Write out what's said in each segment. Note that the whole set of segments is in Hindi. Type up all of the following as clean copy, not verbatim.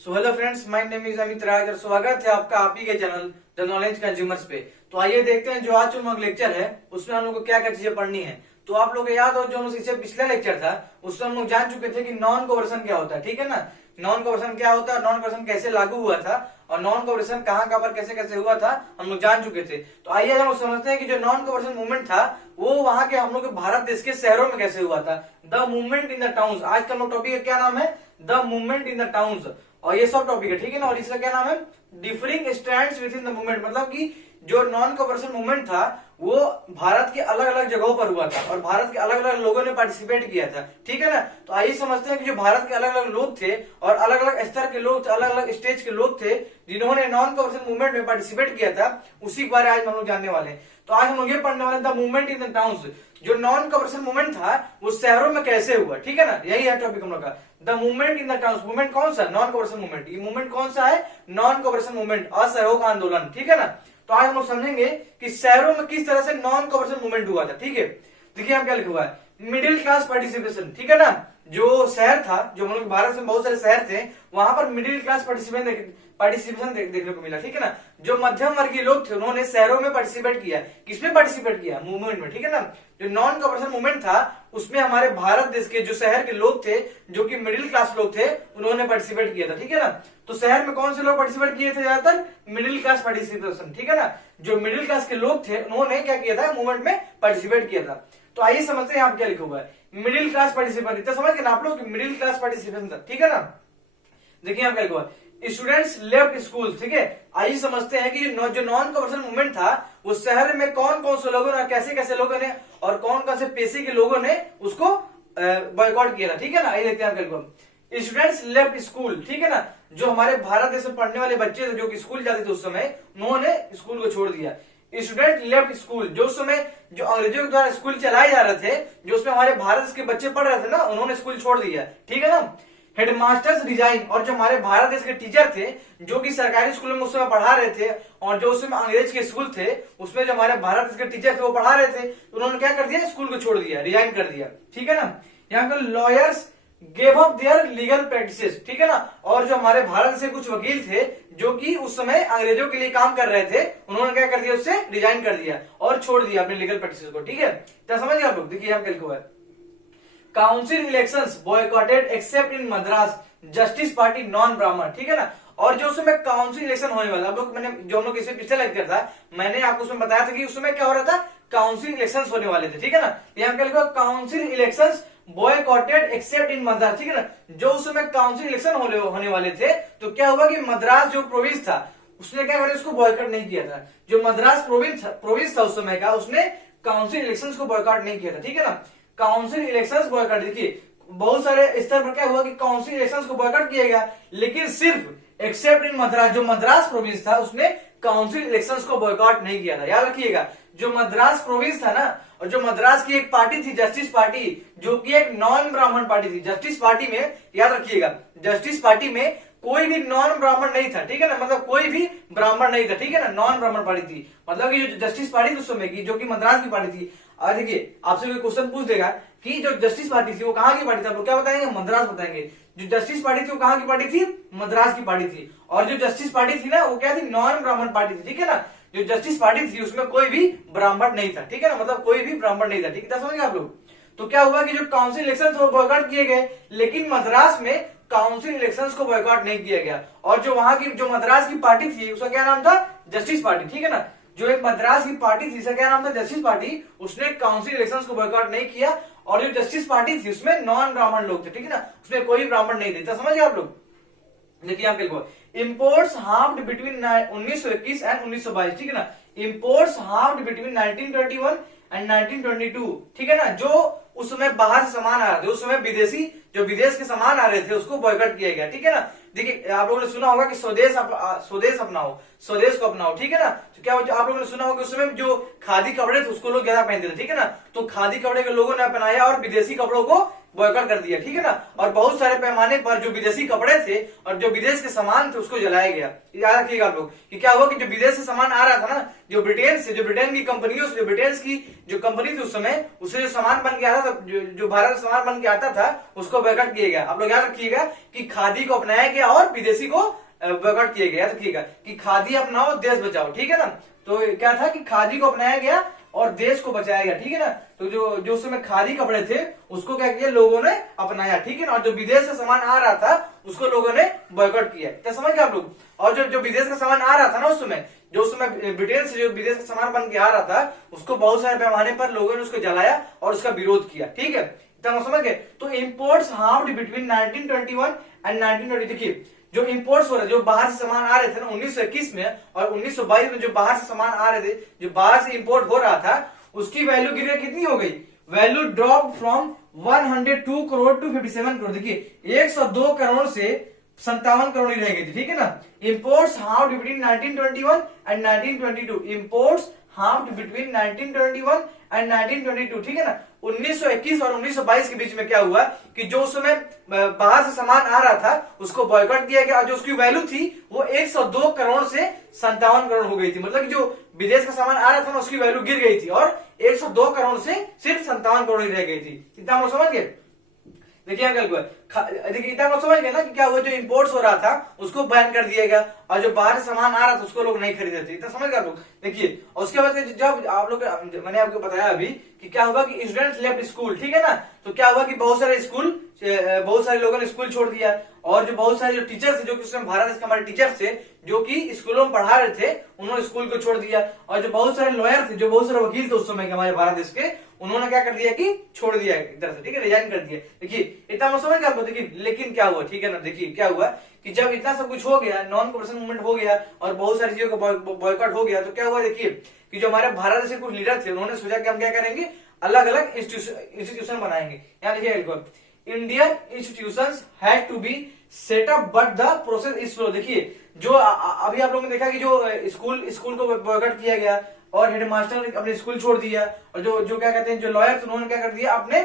So hello friends, my name is Amit Raj और स्वागत है आपका आप ही के चैनल द नॉलेज कंज्यूमर्स पे। तो आइए देखते हैं जो आज जो लेक्चर है उसमें हम लोग को क्या क्या चीजें पढ़नी है। तो आप लोग को याद हो जो हम लोग इससे पिछला लेक्चर था उसमें हम लोग जान चुके थे कि नॉन कोवर्सन क्या होता है, ठीक है ना। नॉन कोवर्सन क्या होता है, नॉन कोवर्सन कैसे लागू हुआ था और नॉन कोवर्सन कहाँ कहाँ पर कैसे कैसे हुआ था हम लोग जान चुके थे। तो आइए हम लोग समझते हैं कि जो नॉन कोवर्सन मूवमेंट था वो वहां के हम लोग के भारत देश के शहरों में कैसे हुआ था। The movement in the towns, आज का हम लोग टॉपिक का क्या नाम है, the movement in the towns. और ये सब टॉपिक है, ठीक है ना। और इसका क्या नाम है, differing stands with in the movement, मतलब कि जो नॉन कोऑपरेशन मूवमेंट था वो भारत के अलग अलग जगहों पर हुआ था और भारत के अलग अलग लोगों ने पार्टिसिपेट किया था, ठीक है ना। तो आइए समझते हैं कि जो भारत के अलग अलग लोग थे और अलग अलग स्तर के लोग थे, अलग अलग स्टेज के लोग थे जिन्होंने नॉन कोऑपरेशन मूवमेंट में पार्टिसिपेट किया था, उसी के बारे में आज हम लोग जानने वाले हैं। तो आज हम लोग ये पढ़ने वाले the movement in the towns, जो नॉन कोऑपरेशन मूवमेंट था वो शहरों में कैसे हुआ, ठीक है ना। यही है टॉपिक हम लोग का, the movement in the towns. Movement कौन सा, नॉन कोऑपरेशन मूवमेंट। ये मूवमेंट कौन सा है, नॉन कोऑपरेशन मूवमेंट, असहयोग आंदोलन, ठीक है ना। तो आज हम लोग समझेंगे कि शहरों में किस तरह से नॉन कोऑपरेशन मूवमेंट हुआ था, ठीक है। देखिए हम क्या लिखा हुआ है, मिडिल क्लास पार्टिसिपेशन, ठीक है ना। जो शहर था, जो हम लोग भारत में बहुत सारे शहर थे, वहां पर मिडिल क्लास पार्टिसिपेशन देखने को मिला, ठीक है ना। जो मध्यम वर्गीय लोग थे उन्होंने शहरों में पार्टिसिपेट किया। किसमें पार्टिसिपेट किया, मूवमेंट में, ठीक है ना। जो नॉन कोऑपरेशन मूवमेंट था उसमें हमारे भारत देश के जो शहर के लोग थे, जो कि मिडिल क्लास लोग थे, उन्होंने पार्टिसिपेट किया था, ठीक है ना। तो शहर में कौन से लोग पार्टिसिपेट किए थे, ज्यादातर मिडिल क्लास पार्टिसिपेशन, ठीक है ना। जो मिडिल क्लास के लोग थे उन्होंने क्या किया था, मूवमेंट में पार्टिसिपेट किया था। तो आइए समझते हैं आप क्या लिखा हुआ है, मिडिल क्लास पार्टिसिपेंट। इतना समझ गए ना आप लोग, मिडिल क्लास पार्टिसिपेशन था, ठीक है ना। देखिए आप क्या लिखा हुआ है, स्टूडेंट्स लेफ्ट स्कूल, ठीक है। आइए समझते हैं कि जो नॉन कोऑपरेशन मूवमेंट था वो शहर में कौन कौन से लोगों ने, कैसे कैसे लोगों ने और कौन कौन से पेशे के लोगों ने उसको बॉयकॉट किया था, ठीक है ना। आइए देखते हैं क्या लिखा हुआ, स्टूडेंट्स लेफ्ट स्कूल, ठीक है ना। जो हमारे भारत देश में पढ़ने वाले बच्चे थे जो कि स्कूल जाते थे उस समय, उन्होंने स्कूल को छोड़ दिया। स्टूडेंट लेफ्ट स्कूल, जो उस समय जो अंग्रेजों के द्वारा स्कूल चलाए जा रहे थे, जो उसमें हमारे भारत के बच्चे पढ़ रहे थे ना, उन्होंने स्कूल छोड़ दिया, ठीक है ना। हेडमास्टर्स रिजाइन, और जो हमारे भारत देश के टीचर थे जो कि सरकारी स्कूलों में उस समय पढ़ा रहे थे और जो उस समय अंग्रेज के स्कूल थे उसमें जो हमारे भारत देश के टीचर थे वो पढ़ा रहे थे, तो उन्होंने क्या कर दिया, स्कूल को छोड़ दिया, रिजाइन कर दिया, ठीक है ना। यहाँ पर lawyers gave up their legal practices, ठीक है ना। और जो हमारे भारत से कुछ वकील थे जो कि उस समय अंग्रेजों के लिए काम कर रहे थे, उन्होंने क्या कर दिया, उससे रिजाइन कर दिया और छोड़ दिया अपने लीगल प्रैक्टिसेस को, ठीक है। तो समझ गए आप लोग। देखिए यहाँ लिखा हुआ है, काउंसिल इलेक्शंस बॉयकॉटेड एक्सेप्ट इन मद्रास जस्टिस पार्टी नॉन ब्राह्मण, ठीक है ना। और जो उसमें काउंसिल इलेक्शन होने वाला, आप लोग मैंने जो हम लोग इससे पिछले लेक्चर था मैंने आपको उसमें बताया था कि उसमें क्या हो रहा था, काउंसिल इलेक्शंस होने वाले थे, ठीक है ना। यहाँ क्या लिखा, काउंसिल इलेक्शंस बॉयकॉटेड एक्सेप्ट इन मद्रास, ठीक है ना। जो उसमें काउंसिल इलेक्शन होने वाले थे तो क्या हुआ कि मद्रास जो प्रोविंस था उसने क्या किया, उसको बॉयकॉट नहीं किया था। जो मद्रास प्रोविंस था उस समय का, उसने काउंसिल इलेक्शंस को बॉयकॉट नहीं किया था, ठीक है ना। काउंसिल इलेक्शंस बॉयकॉट, देखिए बहुत सारे स्तर पर क्या हुआ कि काउंसिल इलेक्शंस को बॉयकॉट किया गया, लेकिन सिर्फ एक्सेप्ट इन मद्रास, जो मद्रास प्रोविंस था उसने काउंसिल इलेक्शंस को बॉयकॉट नहीं किया था। याद रखिएगा, जो मद्रास प्रोविंस था ना, और जो मद्रास की एक पार्टी थी जस्टिस पार्टी, जो कि एक नॉन ब्राह्मण पार्टी थी। जस्टिस पार्टी में, याद रखिएगा, जस्टिस पार्टी में कोई भी नॉन ब्राह्मण नहीं था, ठीक है ना। मतलब कोई भी ब्राह्मण नहीं था, ठीक है ना। नॉन ब्राह्मण पार्टी थी, मतलब कि जो जस्टिस पार्टी थी उस समय की, जो कि मद्रास की पार्टी थी। और देखिए आपसे कोई क्वेश्चन पूछ देगा कि जो जस्टिस पार्टी थी वो कहाँ की पार्टी थी, आप लोग क्या बताएंगे, मद्रास बताएंगे। जो जस्टिस पार्टी थी वो कहाँ की पार्टी थी, मद्रास की पार्टी थी। और जो जस्टिस पार्टी थी ना वो क्या थी, नॉन ब्राह्मण पार्टी थी, ठीक है ना। जो जस्टिस पार्टी थी उसमें कोई भी ब्राह्मण नहीं था, ठीक है ना। मतलब कोई भी ब्राह्मण नहीं था, ठीक है, समझ गए आप लोग। तो क्या हुआ कि जो काउंसिल इलेक्शन वो बॉयकॉट किए गए, लेकिन मद्रास में काउंसिल इलेक्शंस को बॉयकॉट नहीं किया गया। और जो वहां की जो मद्रास की पार्टी थी उसका क्या नाम था, जस्टिस पार्टी, ठीक है ना। जो एक मद्रास की पार्टी थी उसका क्या नाम था, जस्टिस पार्टी, उसने काउंसिल इलेक्शंस को बॉयकॉट नहीं किया। और जो जस्टिस पार्टी थी उसमें नॉन ब्राह्मण लोग थे, ठीक है ना, उसमें कोई ब्राह्मण नहीं थे। तो समझ गए आप लोग। देखिए आप लिखो, इंपोर्ट्स हाफ्ड बिटवीन 1921 एंड 1922, ठीक है ना। इंपोर्ट्स हाफ्ड बिटवीन 1921 एंड 1922, ठीक है ना। जो उस समय बाहर से सामान आ रहे थे, उस समय विदेशी जो विदेश के सामान आ रहे थे उसको बॉयकॉट किया गया, ठीक है ना। देखिए आप लोगों ने सुना होगा कि स्वदेश अपनाओ, स्वदेश को अपनाओ, ठीक है ना। तो क्या आप लोगों ने सुना होगा उस समय जो खादी कपड़े थे उसको लोग ज्यादा पहनते थे, ठीक है ना। तो खादी कपड़े के लोगों ने अपनाया और विदेशी कपड़ों को बॉयकॉट कर दिया, ठीक है ना। और बहुत सारे पैमाने पर जो विदेशी कपड़े थे और जो विदेश के सामान थे उसको जलाया गया। याद रखिएगा आप लोग कि क्या हुआ कि जो विदेश से सामान आ रहा था ना, जो ब्रिटेन से, जो ब्रिटेन की कंपनियों से, जो ब्रिटेन की जो कंपनी थी उस समय, उससे जो सामान बन के आता था, जो भारत से सामान बन के आता था उसको उसको बॉयकॉट किया गया। आप लोग याद रखिएगा कि खादी को अपनाया गया और विदेशी को बॉयकॉट किया गया। याद रखिएगा कि खादी अपनाओ देश बचाओ, ठीक है ना। तो क्या था कि खादी को अपनाया गया और देश को बचाया गया, ठीक है ना। तो जो जो उस समय खादी कपड़े थे उसको क्या किया लोगों ने अपनाया, ठीक है ना। और जो विदेश से सामान आ रहा था उसको लोगों ने बॉयकॉट किया। क्या समझ गए आप लोग। और जो जो विदेश का सामान आ रहा था ना उस समय, जो उस समय ब्रिटेन से जो विदेश का सामान बन के आ रहा था उसको बहुत सारे पैमाने पर लोगों ने उसको जलाया और उसका विरोध किया, ठीक है। इतना समझ गए। तो इम्पोर्ट्स हार्म्ड बिटवीन 1921 एंड 1920। देखिए जो इम्पोर्ट्स हो रहे जो बाहर से सामान आ रहे थे ना 1921 में और 1922 में जो बाहर से सामान आ रहे थे, जो बाहर से इंपोर्ट हो रहा था उसकी वैल्यू गिर कितनी हो गई, value drop from 102 crore to 57 crore. देखिए 102 करोड़ से 57 करोड़ ही रह गई थी, ठीक है ना। Imports harmed between 1921 and 1922। Imports harmed between 1921 and 1922, ठीक है ना। 1921 और 1922 के बीच में क्या हुआ कि जो उस समय बाहर से सामान आ रहा था उसको बॉयकॉट किया गया और जो उसकी वैल्यू थी वो 102 करोड़ से 57 करोड़ हो गई थी। मतलब कि जो विदेश का सामान आ रहा था ना उसकी वैल्यू गिर गई थी और 102 करोड़ से सिर्फ 57 करोड़ ही रह गई थी। इतना हम लोग समझ गए। देखिए देखिए इतना समझ गए ना कि क्या हुआ, जो इंपोर्ट्स हो रहा था उसको बैन कर दिया गया और जो बाहर से सामान आ रहा था उसको लोग नहीं खरीदते थे। इतना समझ गए आप लोग। देखिए और उसके बाद जब आप लोग मैंने आपको बताया अभी कि क्या हुआ कि स्टूडेंट्स लेफ्ट स्कूल, ठीक है ना। तो क्या हुआ कि बहुत सारे लोगों ने स्कूल छोड़ दिया और जो बहुत सारे जो टीचर्स थे जो कि उसमें भारत देश के हमारे टीचर्स थे जो कि स्कूलों में पढ़ा रहे थे उन्होंने स्कूल को छोड़ दिया। और जो बहुत सारे लॉयर थे, जो बहुत सारे वकील थे उस समय के हमारे भारत देश के, उन्होंने क्या कर दिया कि छोड़ दिया एक तरह से, ठीक है, रिजाइन कर दिया। देखिए इतना समझ गया आपको। देखिए लेकिन क्या हुआ, ठीक है ना। देखिए क्या हुआ कि जब इतना सब कुछ हो गया, नॉन कॉपरेशन मूवमेंट हो गया और बहुत सारी चीजों का बॉयकॉट हो गया, तो क्या हुआ देखिए कि जो हमारे भारत देश के कुछ लीडर थे उन्होंने सोचा कि हम क्या करेंगे, अलग अलग इंस्टीट्यूशन बनाएंगे। यहाँ देखिए Indian institutions had to be set up but the process is slow. देखिए जो अभी आप लोगों ने देखा कि जो स्कूल को बॉयकॉट किया गया और हेडमास्टर ने अपने स्कूल छोड़ दिया और जो क्या कहते हैं जो लॉयर उन्होंने क्या कर दिया, अपने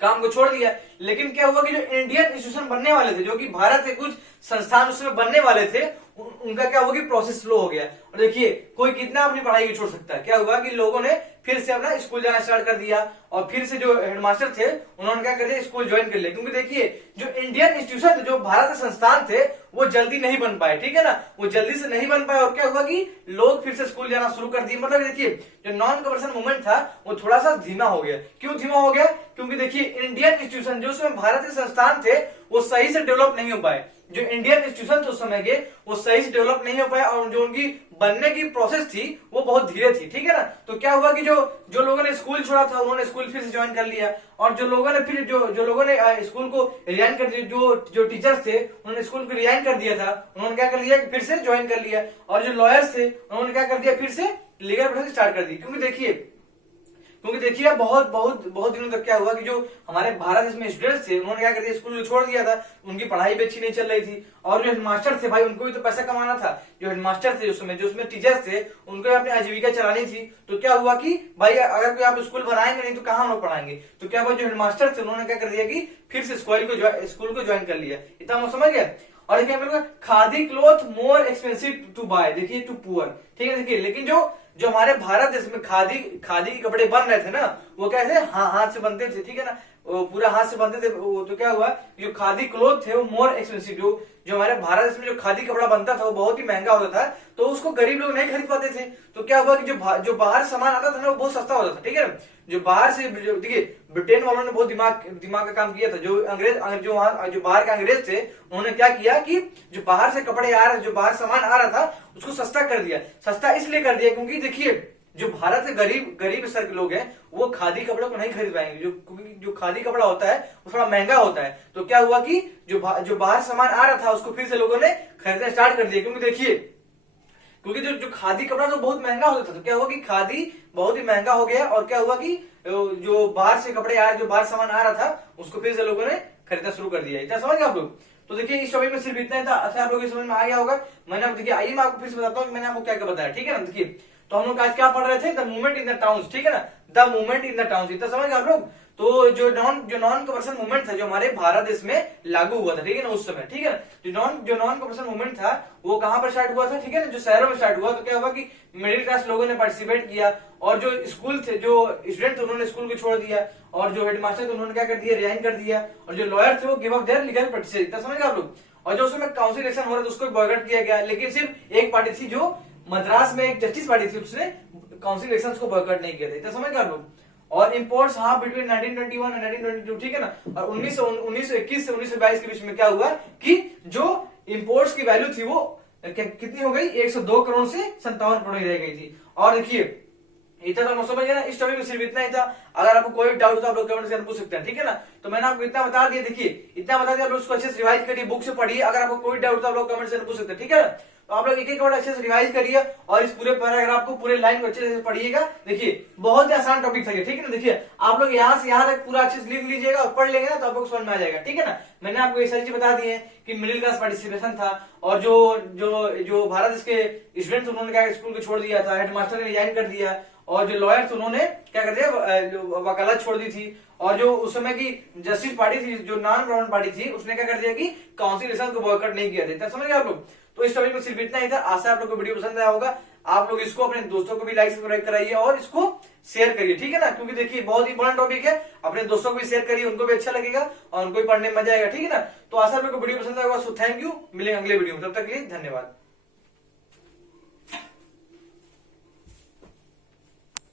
काम को छोड़ दिया। लेकिन क्या हुआ कि जो इंडियन इंस्टीट्यूशन बनने वाले थे, जो कि भारत के कुछ संस्थान उसमें बनने वाले थे, उनका क्या हुआ कि प्रोसेस स्लो हो गया। और देखिए कोई कितना अपनी पढ़ाई को छोड़ सकता है। क्या हुआ कि लोगों ने फिर से अपना स्कूल जाना स्टार्ट कर दिया और फिर से जो हेडमास्टर थे उन्होंने क्या कर दिया, स्कूल ज्वाइन कर लिया। क्योंकि देखिए जो इंडियन इंस्टीट्यूशन थे, जो भारत के संस्थान थे, वो जल्दी नहीं बन पाए, ठीक है ना। वो जल्दी से नहीं बन पाए और क्या हुआ कि लोग फिर से स्कूल जाना शुरू कर दिए। मतलब देखिए जो नॉन कॉपरेशन मूवमेंट था वो थोड़ा सा धीमा हो गया। क्यों धीमा हो गया? क्योंकि देखिए इंडियन इंस्टीट्यूशन जो उसमें भारत के संस्थान थे वो सही से डेवलप नहीं हो पाए। जो इंडियन इंस्टीट्यूशन थे उस समय के वो सही से डेवलप नहीं हो पाए और जो उनकी बनने की प्रोसेस थी वो बहुत धीरे थी, ठीक है ना। तो क्या हुआ कि जो लोगों ने स्कूल छोड़ा था उन्होंने स्कूल फिर से ज्वाइन कर लिया और जो लोगों ने फिर जो लोगों ने स्कूल को रिजाइन कर दिया, जो टीचर्स थे उन्होंने स्कूल को रिजाइन कर दिया था, उन्होंने क्या कर लिया कि फिर से ज्वाइन कर लिया। और जो लॉयर्स थे उन्होंने क्या कर दिया, फिर से लीगल प्रोसेस स्टार्ट कर दी। क्योंकि देखिए बहुत दिनों तक क्या हुआ कि जो हमारे भारत देश में स्टूडेंट्स थे उन्होंने क्या कर दिया, स्कूल छोड़ दिया था, उनकी पढ़ाई भी अच्छी नहीं चल रही थी। और जो हेडमास्टर थे भाई उनको भी तो पैसा कमाना था। जो हेडमास्टर थे जो उसमें टीचर्स थे उनको अपनी आजीविका चलानी थी। तो क्या हुआ कि भाई अगर कोई आप स्कूल बनाएंगे नहीं तो कहाँ हम लोग पढ़ाएंगे। तो क्या हुआ, जो हेडमास्टर थे उन्होंने क्या कर दिया कि फिर से स्कूल को ज्वाइन कर लिया। इतना हम समझ गए। और देखिए khadi cloth more expensive to buy, देखिए टू पुअर, ठीक है। देखिए लेकिन जो हमारे भारत देश में खादी के कपड़े बन रहे थे ना वो कैसे हाथ से बनते थे, ठीक है ना, वो पूरा हाथ से बनते थे। तो क्या हुआ, जो खादी क्लॉथ थे वो मोर एक्सपेंसिव, जो हमारे भारत देश में जो खादी कपड़ा बनता था वो बहुत ही महंगा होता था, तो उसको गरीब लोग नहीं खरीद पाते थे। तो क्या हुआ कि जो बाहर सामान आता था ना वो बहुत सस्ता होता था, ठीक है। जो बाहर से देखिए ब्रिटेन वालों ने बहुत दिमाग का काम किया था। जो बाहर के अंग्रेज थे उन्होंने क्या किया कि जो बाहर से कपड़े आ रहे, जो बाहर सामान आ रहा था उसको सस्ता कर दिया। सस्ता इसलिए कर दिया क्योंकि देखिए जो भारत के गरीब स्तर के लोग हैं वो खादी कपड़ों को नहीं खरीद पाएंगे, क्योंकि जो खादी कपड़ा होता है वो थोड़ा महंगा होता है। तो क्या हुआ कि जो बाहर सामान आ रहा था उसको फिर से लोगों ने खरीदना स्टार्ट कर दिया। क्योंकि जो खादी कपड़ा तो बहुत महंगा होता था, तो क्या हुआ कि खादी बहुत ही महंगा हो गया और क्या हुआ कि जो बाहर से कपड़े आ रहे, जो बाहर सामान आ रहा था उसको फिर से लोगों ने खरीदना शुरू कर दिया। इतना समझ गए आप लोग। तो देखिए इस टॉपिक में सिर्फ इतना ही था। अच्छा आप लोग समझ में आ गया होगा। मैंने देखिए आइए मैं आपको फिर से बताता हूँ कि मैंने आपको क्या क्या बताया, ठीक है ना। देखिए तो हम लोग आज क्या पढ़ रहे थे, the movement in the towns, ठीक है ना, the movement in the towns, इतना समझ गए आप लोग। तो जो नॉन कॉर्पोरेशन मूवमेंट था जो हमारे भारत देश में लागू हुआ था, ठीक है ना, उस समय, ठीक है ना, जो नॉन कॉर्पोरेशन मूवमेंट था वो कहां पर स्टार्ट हुआ था, ठीक है ना, जो शहरों में स्टार्ट हुआ। तो क्या हुआ कि मिडिल क्लास लोगों ने पार्टिसिपेट किया, और जो स्कूल थे, जो स्टूडेंट थे, उन्होंने स्कूल को छोड़ दिया, और जो हेडमास्टर थे उन्होंने क्या कर दिया, रिजाइन कर दिया, और जो लॉयर थे वो give up their legal practice, इतना समझ गए आप लोग। और जो उसमें काउंसिल इलेक्शन हो रहा था उसको बॉयकॉट किया गया, लेकिन सिर्फ एक पार्टी थी जो मद्रास में एक जस्टिस पार्टी थी, उसने काउंसिल इलेक्शंस को बॉयकॉट नहीं किया था, इतना समझ गए आप लोग। और इंपोर्ट्स हाँ बिटवीन 1921 और 1922, ठीक है ना, और 1921 से 1922 के बीच में क्या हुआ कि जो इंपोर्ट्स की वैल्यू थी वो कितनी हो गई, 102 करोड़ से 57 करोड़ रह गई थी। और देखिए इतना तो समझ गए ना, इस टॉपिक में सिर्फ इतना ही था। अगर आपको कोई डाउट हो तो आप लोग कमेंट सेक्शन पूछ सकते हैं, ठीक है ना। तो मैंने आपको इतना बता दिया, देखिए इतना बता दिया, आप लोग उसको अच्छे से रिवाइज करिए, बुक से पढ़िए। अगर आपको कोई डाउट तो आप लोग कमेंट सेक्शन पूछ सकते हैं, ठीक है ना। तो आप लोग एक एक वर्ड अच्छे से रिवाइज करिए, और इस पूरे पैराग्राफ को, पूरे लाइन को अच्छे से पढ़िएगा। देखिए बहुत ही आसान टॉपिक था ये, ठीक है ना। देखिए आप लोग यहाँ से यहाँ तक पूरा अच्छे से लिख लीजिएगा और पढ़ लेंगे ना, तो आपको समझ में आ जाएगा, ठीक है ना। मैंने आपको ये सारी चीज बता दी है कि मिडिल क्लास पार्टिसिपेशन था, और जो जो जो भारत देश के स्टूडेंट उन्होंने क्या स्कूल को छोड़ दिया था, हेडमास्टर ने रिजाइन कर दिया, और जो लॉयर थे उन्होंने क्या कर दिया, वकालत छोड़ दी थी, और जो उस समय की जस्टिस पार्टी थी, जो नॉन गवर्नमेंट पार्टी थी, उसने क्या कर दिया कि काउंसिल इलेक्शन को बॉयकॉट नहीं किया था, समझ गए आप लोग। तो इस टॉपिक में सिर्फ इतना ही था। आशा आप लोग को वीडियो पसंद आया होगा। आप लोग इसको अपने दोस्तों को भी लाइक सब्सक्राइब कराइए और इसको शेयर करिए, ठीक है ना, क्योंकि देखिए बहुत इंपॉर्टेंट टॉपिक है। अपने दोस्तों को भी शेयर करिए, उनको भी अच्छा लगेगा और उनको भी पढ़ने में मजा आएगा, ठीक है ना। तो आशा आप लोग को वीडियो पसंद आएगा। सो थैंक यू, मिलेंगे अगले वीडियो में, तब तक के लिए धन्यवाद।